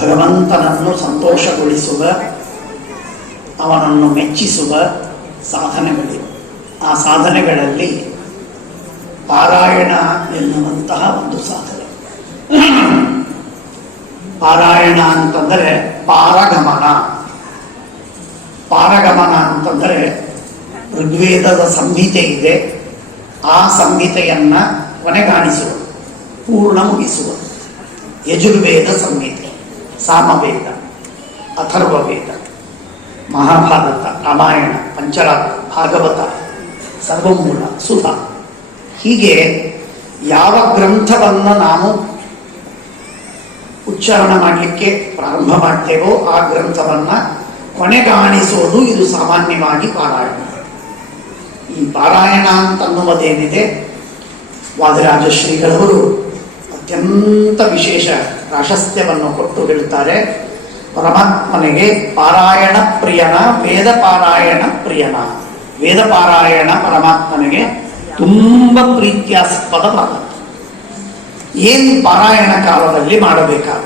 ಭಗವಂತನನ್ನು ಸಂತೋಷಗೊಳಿಸುವ, ಅವನನ್ನು ಮೆಚ್ಚಿಸುವ ಸಾಧನೆಗಳಿವೆ ಆ ಸಾಧನೆಗಳಲ್ಲಿ ಪಾರಾಯಣ ಎನ್ನುವಂತಹ ಒಂದು ಸಾಧನೆ. ಪಾರಾಯಣ ಅಂತಂದರೆ ಪಾರಗಮನ. ಪಾರಗಮನ ಅಂತಂದರೆ ಋಗ್ವೇದದ ಸಂಹಿತೆ ಇದೆ. ಆ ಸಂಹಿತೆಯನ್ನು ಕೊನೆಗಾಣಿಸುವ, ಪೂರ್ಣ ಮುಗಿಸುವ ಯಜುರ್ವೇದ ಸಂಹಿತೆ. ಸಾಮವೇದ, ಅಥರ್ವವೇದ, ಮಹಾಭಾರತ, ರಾಮಾಯಣ ಪಂಚರಾತ್ರ ಭಾಗವತ, ಸರ್ವಮೂಲ, ಸುಧ. ಹೀಗೆ ಯಾವ ಗ್ರಂಥವನ್ನು ನಾನು ಉಚ್ಚಾರಣ ಮಾಡಲಿಕ್ಕೆ ಪ್ರಾರಂಭ ಮಾಡ್ತೇವೋ ಆ ಗ್ರಂಥವನ್ನು ಕೊನೆಗಾಣಿಸೋದು ಇದು ಸಾಮಾನ್ಯವಾಗಿ ಪಾರಾಯಣ. ಈ ಪಾರಾಯಣ ಅಂತನ್ನುವುದೇನಿದೆ? ವಾದರಾಜ ಶ್ರೀಗಳವರು ಅತ್ಯಂತ ವಿಶೇಷ ಪ್ರಾಶಸ್ತ್ಯವನ್ನು ಕೊಟ್ಟು ಹೇಳ್ತಾರೆ ಪರಮಾತ್ಮನಿಗೆ ಪಾರಾಯಣ ಪ್ರಿಯನ, ವೇದ ಪಾರಾಯಣ ಪ್ರಿಯನ. ವೇದ ಪಾರಾಯಣ ಪರಮಾತ್ಮನಿಗೆ ತುಂಬ ಪ್ರೀತ್ಯಾಸ್ಪದವಾದ ಏನು ಪಾರಾಯಣ ಕಾಲದಲ್ಲಿ ಮಾಡಬೇಕಾದ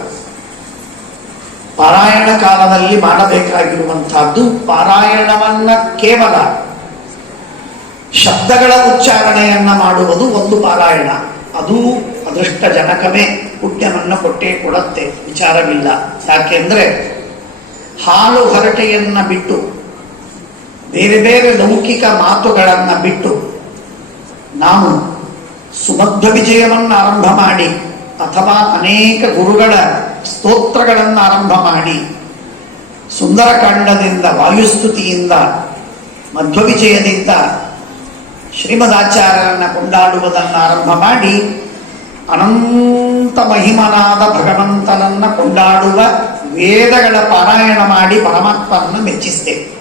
ಪಾರಾಯಣ ಕಾಲದಲ್ಲಿ ಮಾಡಬೇಕಾಗಿರುವಂತಹದ್ದು ಪಾರಾಯಣವನ್ನ ಕೇವಲ ಶಬ್ದಗಳ ಉಚ್ಚಾರಣೆಯನ್ನ ಮಾಡುವುದು ಒಂದು ಪಾರಾಯಣ. ಅದು ಅದೃಷ್ಟ ಜನಕವೇ ಪುಣ್ಯವನ್ನು ಕೊಟ್ಟೇ ಕೊಡತ್ತೆ, ವಿಚಾರವಿಲ್ಲ. ಯಾಕೆಂದ್ರೆ ಹಾಲು ಹರಟೆಯನ್ನ ಬಿಟ್ಟು, ಬೇರೆ ಬೇರೆ ಲೌಕಿಕ ಮಾತುಗಳನ್ನ ಬಿಟ್ಟು ನಾವು ಸುಮಧ್ವ ವಿಜಯವನ್ನು ಆರಂಭ ಮಾಡಿ, ಅಥವಾ ಅನೇಕ ಗುರುಗಳ ಸ್ತೋತ್ರಗಳನ್ನು ಆರಂಭ ಮಾಡಿ, ಸುಂದರಕಾಂಡದಿಂದ, ವಾಯುಸ್ತುತಿಯಿಂದ, ಮಧ್ವವಿಜಯದಿಂದ ಶ್ರೀಮದಾಚಾರ್ಯರನ್ನ ಕೊಂಡಾಡುವುದನ್ನು ಆರಂಭ ಮಾಡಿ ಅನಂತ ಮಹಿಮನಾದ ಭಗವಂತನನ್ನ ಕೊಂಡಾಡುವ ವೇದಗಳ ಪಾರಾಯಣ ಮಾಡಿ ಪರಮಾತ್ಮನನ್ನು ಮೆಚ್ಚಿಸ್ತೇವೆ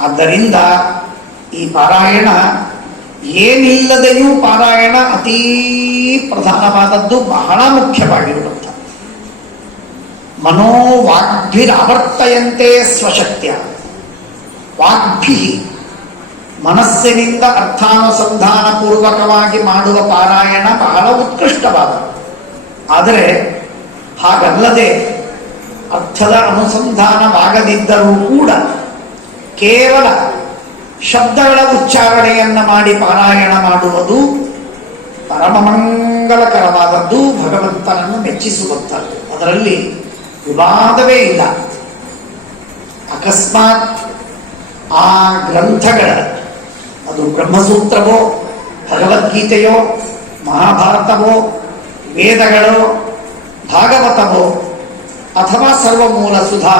ಆದ್ದರಿಂದ ಈ ಪಾರಾಯಣ ಏನಿಲ್ಲದೆಯೂ ಪಾರಾಯಣ ಅತೀ ಪ್ರಧಾನವಾದದ್ದು ಬಹಳ ಮುಖ್ಯವಾಗಿರುವಂಥ ಮನೋವಾಗ್ಭಿರಾವರ್ತಯಂತೆ ಸ್ವಶಕ್ತಿಯ. ವಾಗ್ಭಿ ಮನಸ್ಸಿನಿಂದ ಅರ್ಥಾನುಸಂಧಾನ ಪೂರ್ವಕವಾಗಿ ಮಾಡುವ ಪಾರಾಯಣ ಬಹಳ ಉತ್ಕೃಷ್ಟವಾದ. ಆದರೆ ಹಾಗಲ್ಲದೆ ಅರ್ಥದ ಅನುಸಂಧಾನವಾಗದಿದ್ದರೂ ಕೂಡ ಕೇವಲ ಶಬ್ದಗಳ ಉಚ್ಚಾರಣೆಯನ್ನು ಮಾಡಿ ಪಾರಾಯಣ ಮಾಡುವುದು ಪರಮಮಂಗಲಕರವಾದದ್ದು ಭಗವಂತನನ್ನು ಮೆಚ್ಚಿಸುವಂಥದ್ದು. ಅದರಲ್ಲಿ ವಿವಾದವೇ ಇಲ್ಲ. ಅಕಸ್ಮಾತ್ ಆ ಗ್ರಂಥಗಳ ಅದು ಬ್ರಹ್ಮಸೂತ್ರವೋ ಭಗವದ್ಗೀತೆಯೋ, ಮಹಾಭಾರತವೋ, ವೇದಗಳೋ, ಭಾಗವತವೋ, ಅಥವಾ ಸರ್ವಮೂಲ ಸುಧಾ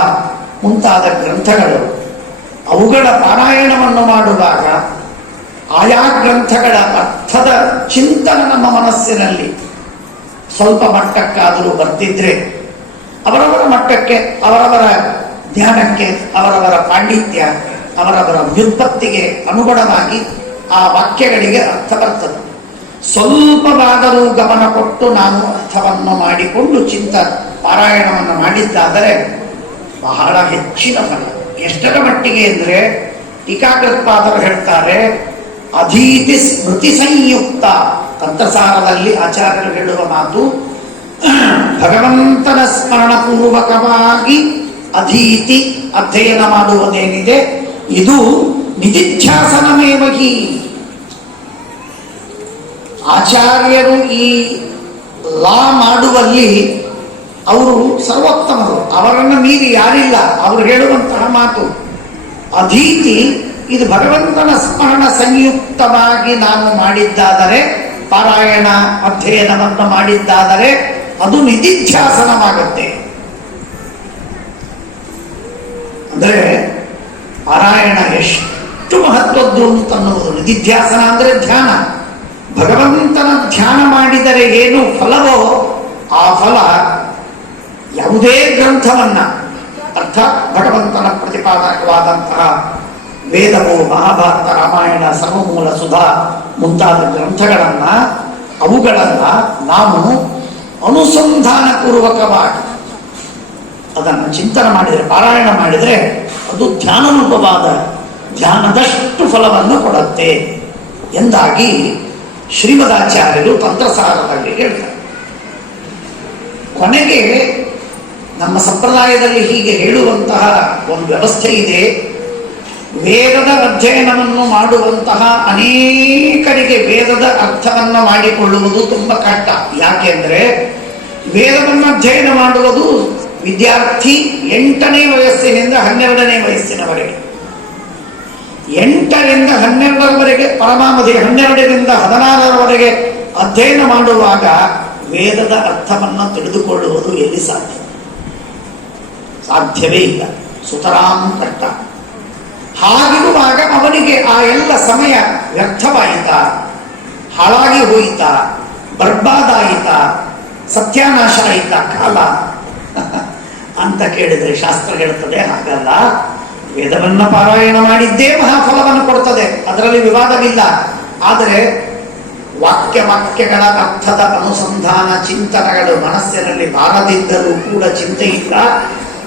ಮುಂತಾದ ಗ್ರಂಥಗಳು, ಅವುಗಳ ಪಾರಾಯಣವನ್ನು ಮಾಡುವಾಗ ಆಯಾ ಗ್ರಂಥಗಳ ಅರ್ಥದ ಚಿಂತನ ನಮ್ಮ ಮನಸ್ಸಿನಲ್ಲಿ ಸ್ವಲ್ಪ ಮಟ್ಟಕ್ಕಾದರೂ ಬರ್ತಿದ್ರೆ ಅವರವರ ಮಟ್ಟಕ್ಕೆ, ಅವರವರ ಜ್ಞಾನಕ್ಕೆ, ಅವರವರ ಪಾಂಡಿತ್ಯ ಅವರವರ ವ್ಯುತ್ಪತ್ತಿಗೆ ಅನುಗುಣವಾಗಿ ಆ ವಾಕ್ಯಗಳಿಗೆ ಅರ್ಥ ಬರ್ತದೆ. ಸ್ವಲ್ಪವಾದರೂ ಗಮನ ಕೊಟ್ಟು ನಾನು ಅರ್ಥವನ್ನು ಮಾಡಿಕೊಂಡು ಚಿಂತ ಪಾರಾಯಣವನ್ನು ಮಾಡಿದ್ದಾದರೆ ಬಹಳ ಹೆಚ್ಚಿನ ಫಲ. ಎಷ್ಟರ ಮಟ್ಟಿಗೆ ಅಂದರೆ ಟೀಕಾಕೃತ್ಪಾದರು ಹೇಳ್ತಾರೆ, ಅಧೀತಿ ಸ್ಮೃತಿ ಸಂಯುಕ್ತ. ತಂತ್ರಸಾರದಲ್ಲಿ ಆಚಾರ್ಯರು ಹೇಳುವ ಮಾತು, ಭಗವಂತನ ಸ್ಮರಣಪೂರ್ವಕವಾಗಿ ಅಧೀತಿ ಅಧ್ಯಯನ ಮಾಡುವುದೇನಿದೆ? ಇದು ನಿಧಿಧ್ಯಾಸನಮೇವಹಿ ಆಚಾರ್ಯರು ಈ ಲಾ ಮಾಡುವಲ್ಲಿ ಅವರು ಸರ್ವೋತ್ತಮರು. ಅವರನ್ನು ಮೀರಿ ಯಾರಿಲ್ಲ. ಅವರು ಹೇಳುವಂತಹ ಮಾತು, ಅಧೀತಿ, ಇದು ಭಗವಂತನ ಸ್ಮರಣ ಸಂಯುಕ್ತವಾಗಿ ನಾನು ಮಾಡಿದ್ದಾದರೆ, ಪಾರಾಯಣ ಅಧ್ಯಯನವನ್ನು ಮಾಡಿದ್ದಾದರೆ, ಅದು ನಿಧಿಧ್ಯಾಸನವಾಗುತ್ತೆ. ಅಂದರೆ ಪಾರಾಯಣ ಎಷ್ಟು ಮಹತ್ವದ್ದು ಅಂತನ್ನುವುದು ನಿಧಿಧ್ಯಾಸನ ಅಂದರೆ ಧ್ಯಾನ. ಭಗವಂತನ ಧ್ಯಾನ ಮಾಡಿದರೆ ಏನು ಫಲವೋ ಆ ಫಲ ಯಾವುದೇ ಗ್ರಂಥವನ್ನು, ಅರ್ಥಾತ್ ಭಗವಂತನ ಪ್ರತಿಪಾದಕವಾದಂತಹ ವೇದವು ಮಹಾಭಾರತ, ರಾಮಾಯಣ, ಸರ್ವಮೂಲ, ಸುಧಾ ಮುಂತಾದ ಗ್ರಂಥಗಳನ್ನು, ಅವುಗಳನ್ನು ನಾವು ಅನುಸಂಧಾನಪೂರ್ವಕವಾಗಿ ಅದನ್ನು ಚಿಂತನೆ ಮಾಡಿದರೆ, ಪಾರಾಯಣ ಮಾಡಿದರೆ ಅದು ಧ್ಯಾನ ರೂಪವಾದ ಧ್ಯಾನದಷ್ಟು ಫಲವನ್ನು ಕೊಡುತ್ತೆ ಎಂದಾಗಿ ಶ್ರೀಮದಾಚಾರ್ಯರು ತಂತ್ರಸಾರದಲ್ಲಿ ಹೇಳ್ತಾರೆ. ಕೊನೆಗೆ ನಮ್ಮ ಸಂಪ್ರದಾಯದಲ್ಲಿ ಹೀಗೆ ಹೇಳುವಂತಹ ಒಂದು ವ್ಯವಸ್ಥೆ ಇದೆ. ವೇದದ ಅಧ್ಯಯನವನ್ನು ಮಾಡುವಂತಹ ಅನೇಕರಿಗೆ ವೇದದ ಅರ್ಥವನ್ನು ಮಾಡಿಕೊಳ್ಳುವುದು ತುಂಬ ಕಷ್ಟ. ಯಾಕೆಂದ್ರೆ ವೇದವನ್ನು ಅಧ್ಯಯನ ಮಾಡುವುದು ವಿದ್ಯಾರ್ಥಿ ಎಂಟನೇ ವಯಸ್ಸಿನಿಂದ ಹನ್ನೆರಡನೇ ವಯಸ್ಸಿನವರೆಗೆ. ಎಂಟರಿಂದ ಹನ್ನೆರಡರವರೆಗೆ, ಪರಮಾವಧಿ ಹನ್ನೆರಡರಿಂದ ಹದಿನಾರರವರೆಗೆ ಅಧ್ಯಯನ ಮಾಡುವಾಗ ವೇದದ ಅರ್ಥವನ್ನು ತಿಳಿದುಕೊಳ್ಳುವುದು ಎಲ್ಲಿ ಸಾಧ್ಯ? ಸಾಧ್ಯವೇ ಇಲ್ಲ. ಸುತರಾಂ ಕಷ್ಟ. ಹಾಗಿರುವಾಗ ಅವನಿಗೆ ಆ ಎಲ್ಲ ಸಮಯ ವ್ಯರ್ಥವಾಯಿತ? ಹಾಳಾಗಿ ಹೋಯಿತಾ? ಬರ್ಬಾದಾಯಿತ? ಸತ್ಯಾನಾಶ ಆಯಿತ? ಕಾಲ? ಅಂತ ಕೇಳಿದರೆ ಶಾಸ್ತ್ರ ಹೇಳುತ್ತದೆ ಹಾಗಲ್ಲ. ವೇದವನ್ನ ಪಾರಾಯಣ ಮಾಡಿದ್ದೇ ಮಹಾಫಲವನ್ನು ಕೊಡ್ತದೆ. ಅದರಲ್ಲಿ ವಿವಾದವಿಲ್ಲ. ಆದರೆ ವಾಕ್ಯ ವಾಕ್ಯಗಳ ಅರ್ಥದ ಅನುಸಂಧಾನ ಚಿಂತನೆಗಳು ಮನಸ್ಸಿನಲ್ಲಿ ಬಾರದಿದ್ದರೂ ಕೂಡ ಚಿಂತೆ ಇಲ್ಲ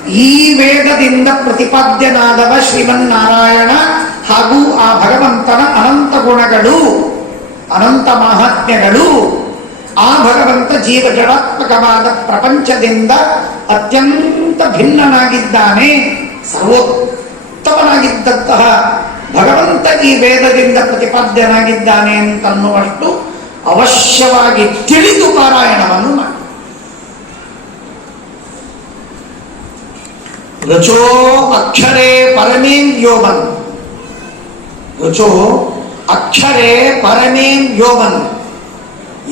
ಈ ವೇದದಿಂದ ಪ್ರತಿಪಾದ್ಯನಾದವ ಶ್ರೀಮನ್ನಾರಾಯಣ ಹಾಗೂ ಆ ಭಗವಂತನ ಅನಂತ ಗುಣಗಳು, ಅನಂತ ಮಹಾತ್ಮ್ಯಗಳು, ಆ ಭಗವಂತ ಜೀವ ಜಡಾತ್ಮಕವಾದ ಪ್ರಪಂಚದಿಂದ ಅತ್ಯಂತ ಭಿನ್ನನಾಗಿದ್ದಾನೆ, ಸರ್ವೋತ್ತಮನಾಗಿದ್ದಂತಹ ಭಗವಂತ ಈ ವೇದದಿಂದ ಪ್ರತಿಪಾದ್ಯನಾಗಿದ್ದಾನೆ ಅಂತನ್ನುವಷ್ಟು ಅವಶ್ಯವಾಗಿ ತಿಳಿದು ಪಾರಾಯಣವನ್ನು ಮಾಡಿ. ರುಚೋ ಅಕ್ಷರೇ ಪರಮೇಂ ಯೋಮನ್ ರುಚೋ ಅಕ್ಷರೇ ಪರಮೇಂ ಯೋಮನ್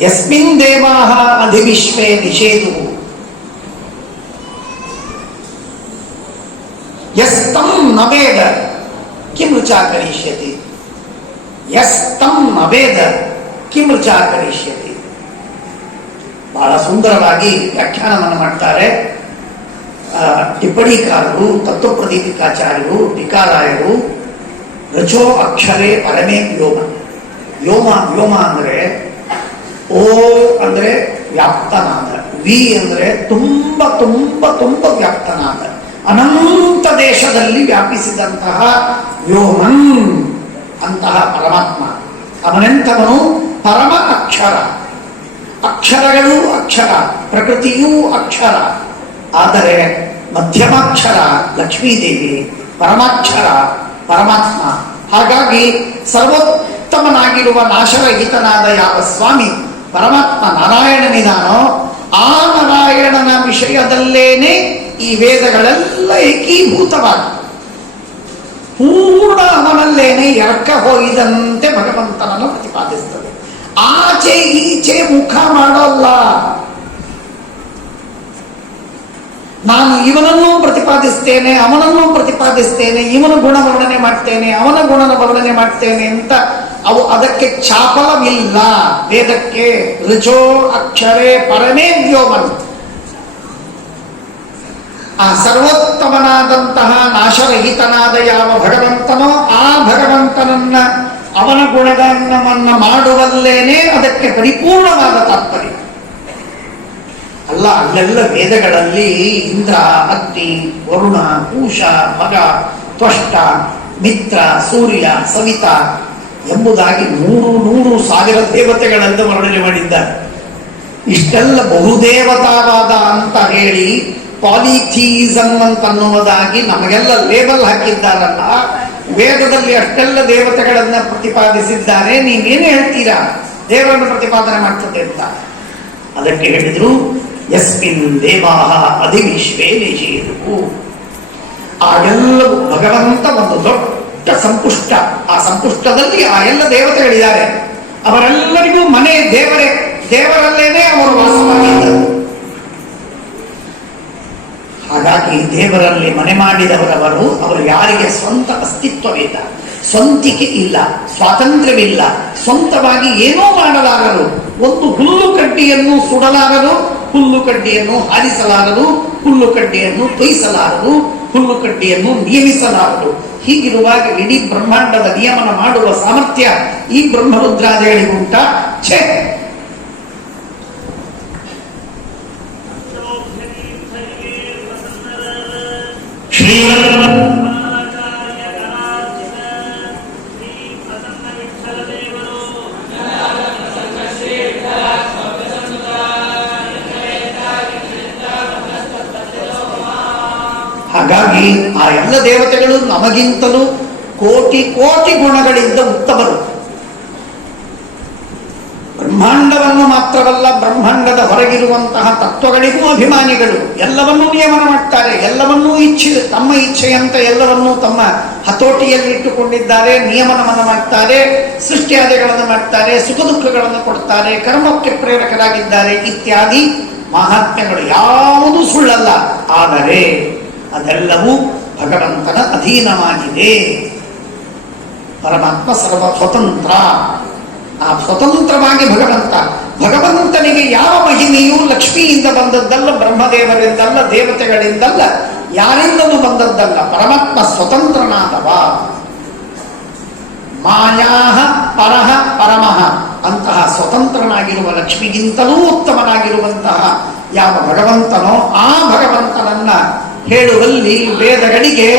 ಯಸ್ಮಿನ್ ದೇವಾ ಅಧಿವಿಶ್ವೇ ನಿಷೇಧು. ಯಸ್ತಂ ನವೇದ ಕಿಂ ರುಚಾ ಕರಿಷ್ಯತಿ ಯಸ್ತಂ ನವೇದ ಕಿಂ ರುಚಾ ಕರಿಷ್ಯತಿ ಬಹಳ ಸುಂದರವಾಗಿ ವ್ಯಾಖ್ಯಾನವನ್ನು ಮಾಡ್ತಾರೆ. ಟಿಪ್ಪಣಿಕಾರರು ತತ್ವಪ್ರದೀಪಿಕಾಚಾರ್ಯರು, ಟೀಕಾರಾಯರು ರಚೋ ಅಕ್ಷರೇ ಪರಮೇ ವ್ಯೋಮ. ವ್ಯೋಮ ವ್ಯೋಮ ಅಂದ್ರೆ ಓ ಅಂದ್ರೆ ವ್ಯಾಪ್ತನಾದ. ವಿ ಅಂದ್ರೆ ತುಂಬ ತುಂಬ ತುಂಬ ವ್ಯಾಪ್ತನಾದ. ಅನಂತ ದೇಶದಲ್ಲಿ ವ್ಯಾಪಿಸಿದಂತಹ ವ್ಯೋಮನ್ ಅಂತಹ ಪರಮಾತ್ಮ. ಅವನೆಂಥವನು ಪರಮ ಅಕ್ಷರ. ಅಕ್ಷರಗಳು ಅಕ್ಷರ, ಪ್ರಕೃತಿಯೂ ಅಕ್ಷರ. ಆದರೆ ಮಧ್ಯಮಾಕ್ಷರ ಲಕ್ಷ್ಮೀದೇವಿ, ಪರಮಾಕ್ಷರ ಪರಮಾತ್ಮ. ಹಾಗಾಗಿ ಸರ್ವೋತ್ತಮನಾಗಿರುವ ನಾಶರಹಿತನಾದ ಯಾವ ಸ್ವಾಮಿ ಪರಮಾತ್ಮ ನಾರಾಯಣನಿದಾನೋ, ಆ ನಾರಾಯಣನ ವಿಷಯದಲ್ಲೇನೆ ಈ ವೇದಗಳೆಲ್ಲ ಏಕೀಭೂತವಾದ ಪೂರ್ಣ ಅವನಲ್ಲೇನೆ ಎರಕ ಹೋಗಿದಂತೆ ಭಗವಂತನನ್ನು ಪ್ರತಿಪಾದಿಸ್ತದೆ. ಆಚೆ ಈಚೆ ಮುಖ ಮಾಡೋಲ್ಲ. ನಾನು ಇವನನ್ನೂ ಪ್ರತಿಪಾದಿಸ್ತೇನೆ, ಅವನನ್ನೂ ಪ್ರತಿಪಾದಿಸ್ತೇನೆ, ಇವನ ಗುಣ ವರ್ಣನೆ ಮಾಡ್ತೇನೆ, ಅವನ ಗುಣನ ವರ್ಣನೆ ಮಾಡ್ತೇನೆ ಅಂತ ಅವು ಅದಕ್ಕೆ ಚಾಪಲವಿಲ್ಲ. ವೇದಕ್ಕೆ ರುಚೋ ಅಕ್ಷರೇ ಪರಮೇ ವ್ಯೋಮನ್. ಆ ಸರ್ವೋತ್ತಮನಾದಂತಹ ನಾಶರಹಿತನಾದ ಯಾವ ಭಗವಂತನೋ, ಆ ಭಗವಂತನನ್ನ ಅವನ ಗುಣಗಾನವನ್ನು ಮಾಡುವಲ್ಲೇನೆ ಅದಕ್ಕೆ ಪರಿಪೂರ್ಣವಾದ ತಾತ್ಪರ್ಯ. ಅಲ್ಲ, ಅಲ್ಲೆಲ್ಲ ವೇದಗಳಲ್ಲಿ ಇಂದ್ರ ಅಗ್ನಿ ವರುಣ ಪೂಷ ಮಗ, ತ್ವಷ್ಟ, ಮಿತ್ರ, ಸೂರ್ಯ, ಸವಿತ ಎಂಬುದಾಗಿ ನೂರು ನೂರು ಸಾವಿರ ದೇವತೆಗಳೆಂದು ವರ್ಣನೆ ಮಾಡಿದ್ದಾರೆ. ಇಷ್ಟೆಲ್ಲ ಬಹುದೇವತಾವಾದ ಅಂತ ಹೇಳಿ ಪಾಲಿಥೀಸಮ್ ಅಂತ ಅನ್ನುವುದಾಗಿ ನಮಗೆಲ್ಲ ಲೇಬಲ್ ಹಾಕಿದ್ದಾರಲ್ಲ, ವೇದದಲ್ಲಿ ಅಷ್ಟೆಲ್ಲ ದೇವತೆಗಳನ್ನ ಪ್ರತಿಪಾದಿಸಿದ್ದಾರೆ, ನೀವೇನು ಹೇಳ್ತೀರಾ? ದೇವರನ್ನು ಪ್ರತಿಪಾದನೆ ಮಾಡ್ತದೆ ಅಂತ. ಅದಕ್ಕೆ ಹೇಳಿದ್ರು, ಯಸ್ಮಿನ್ ದೇವಾಹ ಅಧಿವಿಶ್ವೇ ನಿಜೀರು ಆಗೆಲ್ಲವೂ ಭಗವಂತ ಒಂದು ದೊಡ್ಡ ಸಂಪುಷ್ಟ. ಆ ಸಂಪುಷ್ಟದಲ್ಲಿ ಆ ಎಲ್ಲ ದೇವತೆಗಳಿದ್ದಾರೆ. ಅವರೆಲ್ಲರಿಗೂ ಮನೆ ದೇವರೇ. ದೇವರಲ್ಲೇನೆ ಅವರು ವಾಸವಾಗಿದ್ದರು. ಹಾಗಾಗಿ ದೇವರಲ್ಲಿ ಮನೆ ಮಾಡಿದವರವರು, ಅವರು ಯಾರಿಗೆ ಸ್ವಂತ ಅಸ್ತಿತ್ವವಿಲ್ಲ, ಸ್ವಂತಿಕೆ ಇಲ್ಲ, ಸ್ವಾತಂತ್ರ್ಯವಿಲ್ಲ, ಸ್ವಂತವಾಗಿ ಏನೂ ಮಾಡಲಾರರು, ಒಂದು ಹುಲ್ಲು ಕಡ್ಡಿಯನ್ನು ಸುಡಲಾರರು, ಹುಲ್ಲು ಕಡ್ಡಿಯನ್ನು ಹಾರಿಸಲಾರರು, ಹುಲ್ಲು ಕಡ್ಡಿಯನ್ನು ತೊಯಿಸಲಾರರು, ಹುಲ್ಲು ಕಡ್ಡಿಯನ್ನು ನಿಯಮಿಸಲಾರರು. ಹೀಗಿರುವಾಗ ಇಡೀ ಬ್ರಹ್ಮಾಂಡದ ನಿಯಮನ ಮಾಡುವ ಸಾಮರ್ಥ್ಯ ಈ ಬ್ರಹ್ಮರುದ್ರಾದಿಗಳಿಗುಂಟ ಛೇ ಹಾಗಾಗಿ ಆ ಎಲ್ಲ ದೇವತೆಗಳು ನಮಗಿಂತಲೂ ಕೋಟಿ ಕೋಟಿ ಗುಣಗಳಿಂದ ಉತ್ತಮರು. ಬ್ರಹ್ಮಾಂಡವನ್ನು ಮಾತ್ರವಲ್ಲ, ಬ್ರಹ್ಮಾಂಡದ ಹೊರಗಿರುವಂತಹ ತತ್ವಗಳಿಗೂ ಅಭಿಮಾನಿಗಳು ಎಲ್ಲವನ್ನೂ ನಿಯಮನ ಮಾಡ್ತಾರೆ, ಎಲ್ಲವನ್ನೂ ಇಚ್ಛೆ, ತಮ್ಮ ಇಚ್ಛೆಯಂತೆ ಎಲ್ಲವನ್ನೂ ತಮ್ಮ ಹತೋಟಿಯಲ್ಲಿ ಇಟ್ಟುಕೊಂಡಿದ್ದಾರೆ, ನಿಯಮನವನ್ನು ಮಾಡ್ತಾರೆ ಸೃಷ್ಟಿಯಾದಿಗಳನ್ನು ಮಾಡ್ತಾರೆ, ಸುಖ ದುಃಖಗಳನ್ನು ಕೊಡ್ತಾರೆ, ಕರ್ಮಕ್ಕೆ ಪ್ರೇರಕರಾಗಿದ್ದಾರೆ ಇತ್ಯಾದಿ ಮಹಾತ್ಮ್ಯಗಳು. ಯಾವುದೂ ಸುಳ್ಳಲ್ಲ, ಆದರೆ ಅದೆಲ್ಲವೂ ಭಗವಂತನ ಅಧೀನವಾಗಿದೆ. ಪರಮಾತ್ಮ ಸರ್ವ ಸ್ವತಂತ್ರ ಆ ಸ್ವತಂತ್ರವಾಗಿ ಭಗವಂತ, ಭಗವಂತನಿಗೆ ಯಾವ ಮಹಿಮೆಯೂ ಲಕ್ಷ್ಮಿಯಿಂದ ಬಂದದ್ದಲ್ಲ, ಬ್ರಹ್ಮದೇವರಿಂದಲ್ಲ, ದೇವತೆಗಳಿಂದಲ್ಲ ಯಾರಿಂದಲೂ ಬಂದದ್ದಲ್ಲ, ಪರಮಾತ್ಮ ಸ್ವತಂತ್ರನಾದವ. ಮಾಯಾಹ ಪರಹ ಪರಮಃ ಅಂತಹ ಸ್ವತಂತ್ರನಾಗಿರುವ ಲಕ್ಷ್ಮಿಗಿಂತಲೂ ಉತ್ತಮನಾಗಿರುವಂತಹ ಯಾವ ಭಗವಂತನೋ ಆ ಭಗವಂತನನ್ನ ಹೇಳುವಲ್ಲಿ ವೇದಗಳಿಗೆ